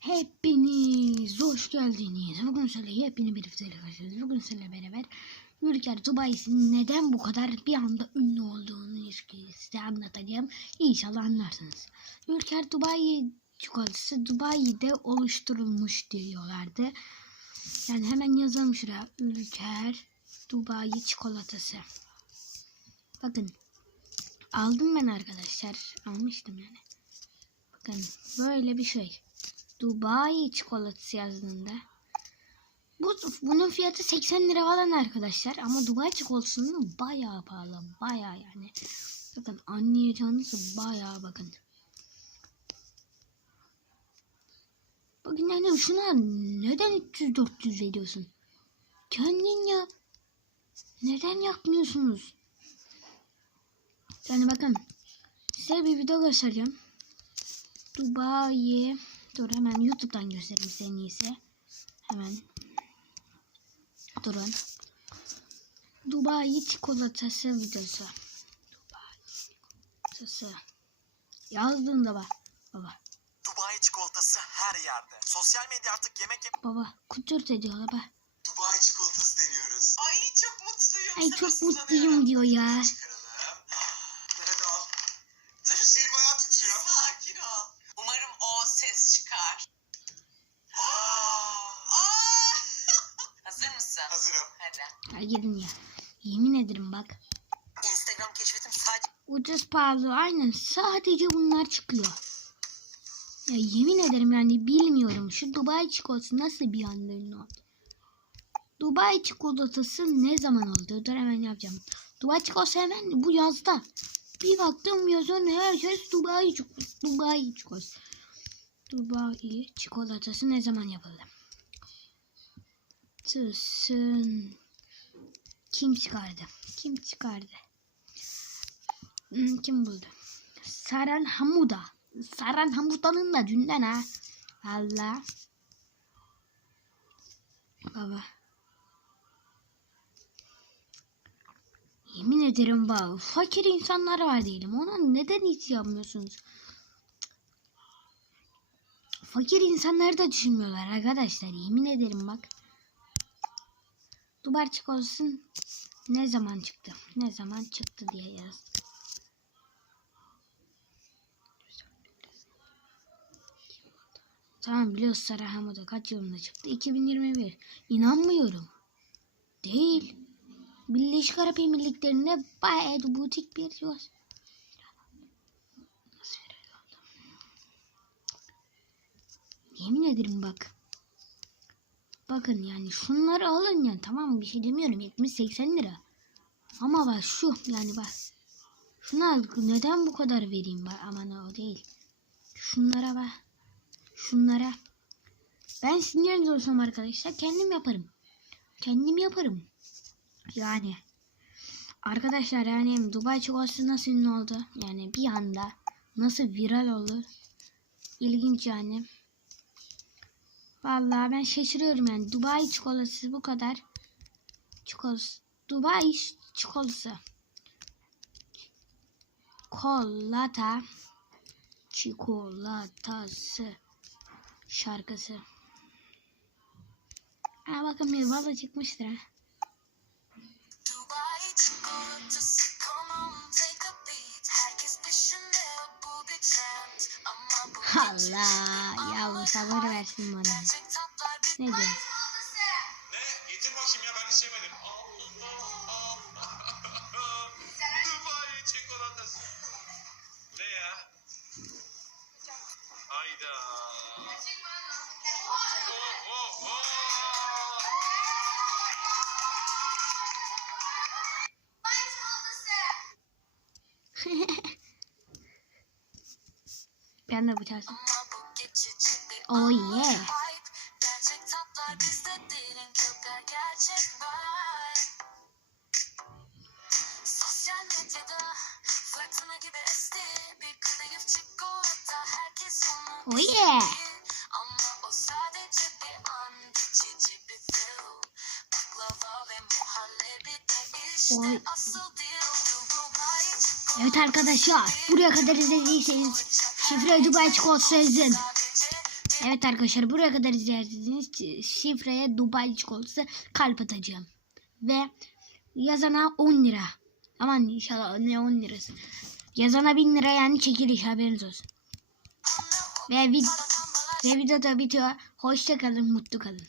Hepiniz hoş geldiniz. Bugün size yepyeni bir videoyla karşınızdayız. Bugün sizinle beraber Ülker Dubai'sin neden bu kadar bir anda ünlü olduğunu size anlatacağım. İnşallah anlarsınız. Ülker Dubai çikolatası Dubai'de oluşturulmuş diyorlardı. Yani hemen yazalım şuraya. Ülker Dubai çikolatası. Bakın. Aldım ben arkadaşlar. Almıştım yani. Bakın böyle bir şey. Dubai çikolatası yazdığında. Bu, bunun fiyatı 80 lira falan arkadaşlar. Ama Dubai çikolatasının bayağı pahalı. Bayağı yani. Bakın anlayacağınız bayağı bakın. Bakın yani şuna neden 300-400 veriyorsun? Kendin yap. Neden yapmıyorsunuz? Yani bakın. Size bir video göstereceğim. Dubai. Dur hemen YouTube'dan göstereyim size en iyisi. Hemen. Durun. Dubai çikolatası videosu. Dubai çikolatası. Yazdığında bak. Baba. Dubai çikolatası her yerde. Sosyal medya artık yemek yap... Baba. Kuturt ediyorlar bak. Dubai çikolatası deniyoruz. Ay çok mutluyum. Ay çok mutluyum diyor ya. Hazırım. Hadi. Ya gidin ya. Yemin ederim bak. Instagram keşfetim sadece Ucuz pahalı aynen sadece bunlar çıkıyor. Ya yemin ederim yani bilmiyorum şu Dubai çikolatası nasıl bir anda ünlü oldu. Dubai çikolatası ne zaman oldu? Dur hemen yapacağım. Dubai çikolatası hemen bu yazda. Bir baktım yazan herkes Dubai çikolatası. Dubai çikolatası. Dubai çikolatası ne zaman yapıldı? Tısın. Kim çıkardı? Kim çıkardı? Hmm, kim buldu? Saran Hamuda. Saran Hamuda'nın da dünden ha. Allah. Baba. Yemin ederim bak fakir insanlar var diyelim. Ona neden hiç yapmıyorsunuz? Fakir insanları da düşünmüyorlar arkadaşlar. Yemin ederim bak. Dubar çikolatası ne zaman çıktı? Ne zaman çıktı diye yazdım. Tamam biliyoruz Sarah Hamuda kaç yılında çıktı? 2021. İnanmıyorum. Değil. Birleşik Arap Emirlikleri'nde bayağı butik bir yol. Yemin ederim bak. Bakın yani şunları alın yani tamam bir şey demiyorum 70-80 lira. Ama bak şu yani bak. Şuna neden bu kadar vereyim bak aman o değil. Şunlara bak. Şunlara. Ben sizin olsam arkadaşlar kendim yaparım. Kendim yaparım. Yani. Arkadaşlar yani Dubai çikolatası nasıl ünlü oldu? Yani bir anda nasıl viral oldu? İlginç yani. Vallahi ben şaşırıyorum yani. Dubai çikolatası bu kadar. Çikolatası. Dubai çikolatası. Kolata çikolatası şarkısı. Ha bakın bir valla çıkmıştır ha. Dubai çikolatası Allah ya sabır versin bana. Ne diyorsun? Ne? Getir bakayım ya ben içemedim. Allah. Dubai çikolatası. Ne ya? Hayda. Oh, oh, oh. Ben geçici bir Oh yeah. Oh yeah. Oy. Evet arkadaşlar buraya kadar izlediyseniz şifre Dubai çikolatası sadece Evet arkadaşlar buraya kadar izlerseniz şifreye Dubai çikolatası kalp atacağım. Ve yazana 10 lira. Aman inşallah ne 10 lirası. Yazana 1000 lira yani çekiliş haberiniz olsun. Ve, vid ve video da bitiyor. Hoşça kalın, mutlu kalın.